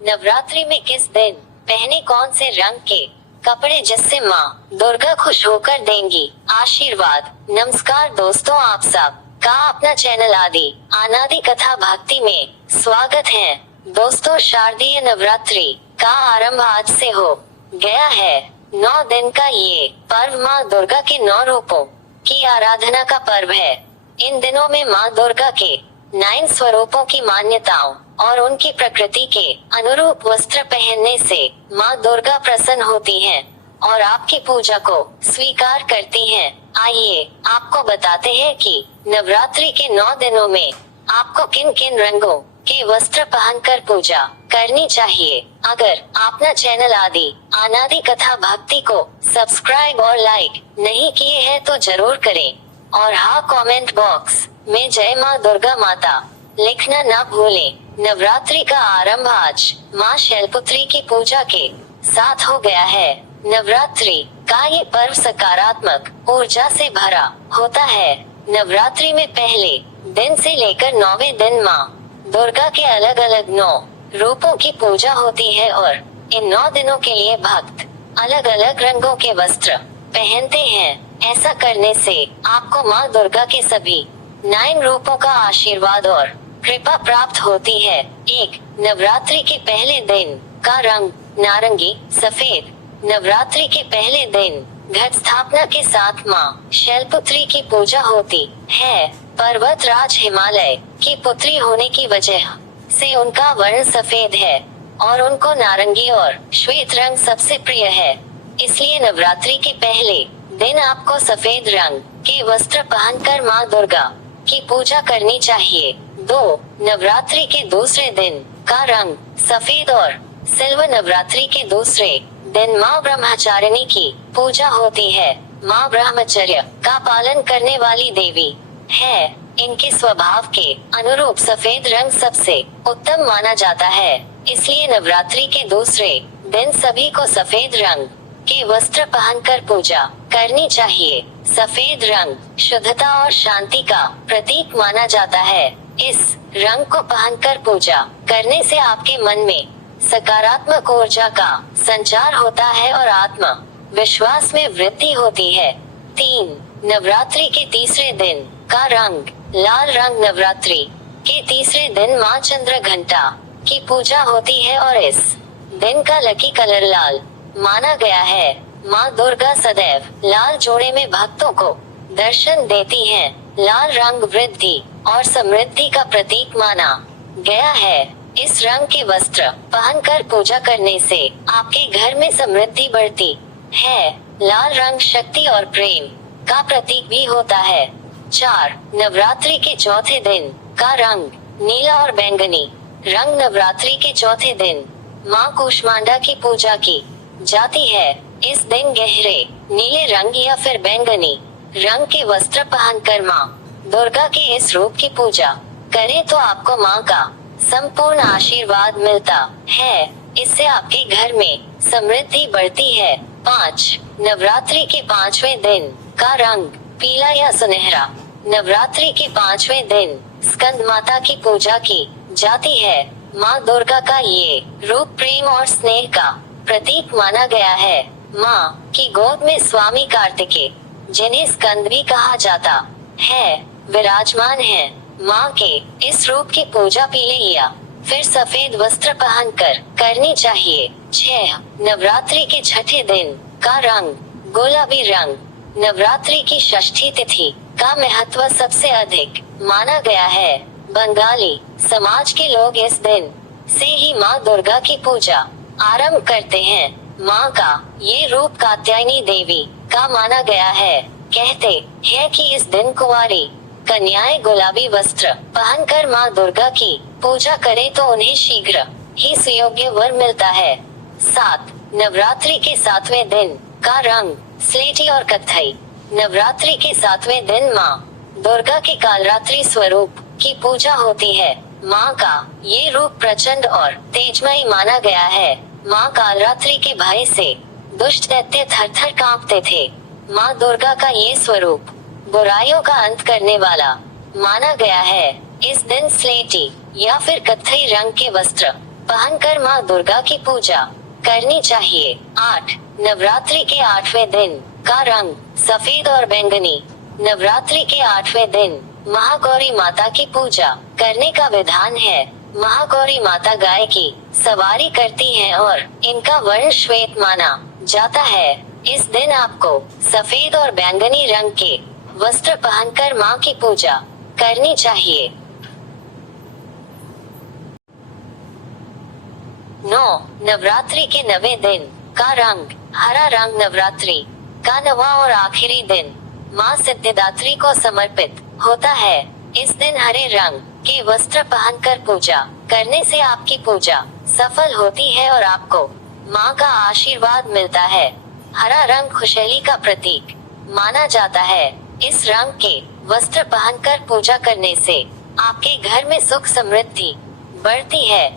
नवरात्रि में किस दिन पहने कौन से रंग के कपड़े जिससे माँ दुर्गा खुश होकर देंगी आशीर्वाद। नमस्कार दोस्तों, आप सब का अपना चैनल आदि अनादि कथा भक्ति में स्वागत है। दोस्तों, शारदीय नवरात्रि का आरंभ आज से हो गया है। 9 दिन का ये पर्व माँ दुर्गा के 9 रूपों की आराधना का पर्व है। इन दिनों में माँ दुर्गा के 9 स्वरूपों की मान्यताओं और उनकी प्रकृति के अनुरूप वस्त्र पहनने से माँ दुर्गा प्रसन्न होती हैं और आपकी पूजा को स्वीकार करती हैं। आइए आपको बताते हैं कि नवरात्रि के 9 दिनों में आपको किन किन रंगों के वस्त्र पहनकर पूजा करनी चाहिए। अगर आपने चैनल आदि अनादि कथा भक्ति को सब्सक्राइब और लाइक नहीं किए हैं तो जरूर करें और हाँ, कमेंट बॉक्स में जय माँ दुर्गा माता लिखना न भूलें। नवरात्रि का आरंभ आज माँ शैलपुत्री की पूजा के साथ हो गया है। नवरात्रि का ये पर्व सकारात्मक ऊर्जा से भरा होता है। नवरात्रि में पहले दिन से लेकर 9वें दिन माँ दुर्गा के अलग अलग 9 रूपों की पूजा होती है और इन 9 दिनों के लिए भक्त अलग अलग रंगों के वस्त्र पहनते हैं। ऐसा करने से आपको माँ दुर्गा के सभी 9 रूपों का आशीर्वाद और कृपा प्राप्त होती है। 1. नवरात्रि के पहले दिन का रंग नारंगी सफेद। नवरात्रि के पहले दिन घट स्थापना के साथ माँ शैलपुत्री की पूजा होती है। पर्वत राज हिमालय की पुत्री होने की वजह से उनका वर्ण सफेद है और उनको नारंगी और श्वेत रंग सबसे प्रिय है। इसलिए नवरात्रि के पहले दिन आपको सफेद रंग के वस्त्र पहनकर माँ दुर्गा की पूजा करनी चाहिए। 2. नवरात्रि के दूसरे दिन का रंग सफेद और सिल्वर। नवरात्रि के दूसरे दिन माँ ब्रह्मचारिणी की पूजा होती है। माँ ब्रह्मचर्य का पालन करने वाली देवी है। इनके स्वभाव के अनुरूप सफेद रंग सबसे उत्तम माना जाता है। इसलिए नवरात्रि के दूसरे दिन सभी को सफेद रंग के वस्त्र पहनकर पूजा करनी चाहिए। सफेद रंग शुद्धता और शांति का प्रतीक माना जाता है। इस रंग को पहनकर पूजा करने से आपके मन में सकारात्मक ऊर्जा का संचार होता है और आत्मा विश्वास में वृद्धि होती है। 3. नवरात्रि के तीसरे दिन का रंग लाल रंग। नवरात्रि के तीसरे दिन माँ चंद्र घंटा की पूजा होती है और इस दिन का लकी कलर लाल माना गया है। माँ दुर्गा सदैव लाल जोड़े में भक्तों को दर्शन देती हैं। लाल रंग वृद्धि और समृद्धि का प्रतीक माना गया है। इस रंग के वस्त्र पहनकर पूजा करने से आपके घर में समृद्धि बढ़ती है। लाल रंग शक्ति और प्रेम का प्रतीक भी होता है। 4. नवरात्रि के चौथे दिन का रंग नीला और बैंगनी रंग। नवरात्रि के चौथे दिन माँ कूष्मांडा की पूजा की जाती है। इस दिन गहरे नीले रंग या फिर बैंगनी रंग के वस्त्र पहनकर माँ दुर्गा के इस रूप की पूजा करें तो आपको माँ का संपूर्ण आशीर्वाद मिलता है। इससे आपके घर में समृद्धि बढ़ती है। 5. नवरात्रि के 5वें दिन का रंग पीला या सुनहरा। नवरात्रि के 5वें दिन स्कंद माता की पूजा की जाती है। माँ दुर्गा का ये रूप प्रेम और स्नेह का प्रतीक माना गया है। माँ की गोद में स्वामी कार्तिकेय, जिन्हें स्कंद भी कहा जाता है, विराजमान है। माँ के इस रूप की पूजा पीले या फिर सफेद वस्त्र पहनकर करनी चाहिए। 6. नवरात्रि के छठे दिन का रंग गुलाबी रंग। नवरात्रि की षष्ठी तिथि का महत्व सबसे अधिक माना गया है। बंगाली समाज के लोग इस दिन से ही माँ दुर्गा की पूजा आरंभ करते हैं। माँ का ये रूप कात्यायनी देवी का माना गया है। कहते हैं कि इस दिन कुंवारी कन्याएं गुलाबी वस्त्र पहनकर माँ दुर्गा की पूजा करें तो उन्हें शीघ्र ही सुयोग्य वर मिलता है। 7. नवरात्रि के 7वें दिन का रंग स्लेटी और कत्थई। नवरात्रि के 7वें दिन माँ दुर्गा के कालरात्रि स्वरूप की पूजा होती है। माँ का ये रूप प्रचंड और तेजमयी माना गया है। माँ कालरात्रि के भय से दुष्ट दैत्य थर-थर कांपते थे। माँ दुर्गा का ये स्वरूप बुराइयों का अंत करने वाला माना गया है। इस दिन स्लेटी या फिर कत्थई रंग के वस्त्र पहनकर माँ दुर्गा की पूजा करनी चाहिए। 8. नवरात्रि के 8वें दिन का रंग सफेद और बैंगनी। नवरात्रि के 8वें दिन महागौरी माता की पूजा करने का विधान है। महागौरी माता गाय की सवारी करती हैं और इनका वर्ण श्वेत माना जाता है। इस दिन आपको सफेद और बैंगनी रंग के वस्त्र पहनकर माँ की पूजा करनी चाहिए। 9. नवरात्रि के 9वें दिन का रंग हरा रंग। नवरात्रि का 9वां और आखिरी दिन माँ सिद्धिदात्री को समर्पित होता है। इस दिन हरे रंग के वस्त्र पहनकर पूजा करने से आपकी पूजा सफल होती है और आपको माँ का आशीर्वाद मिलता है। हरा रंग खुशहाली का प्रतीक माना जाता है। इस रंग के वस्त्र पहनकर पूजा करने से आपके घर में सुख समृद्धि बढ़ती है।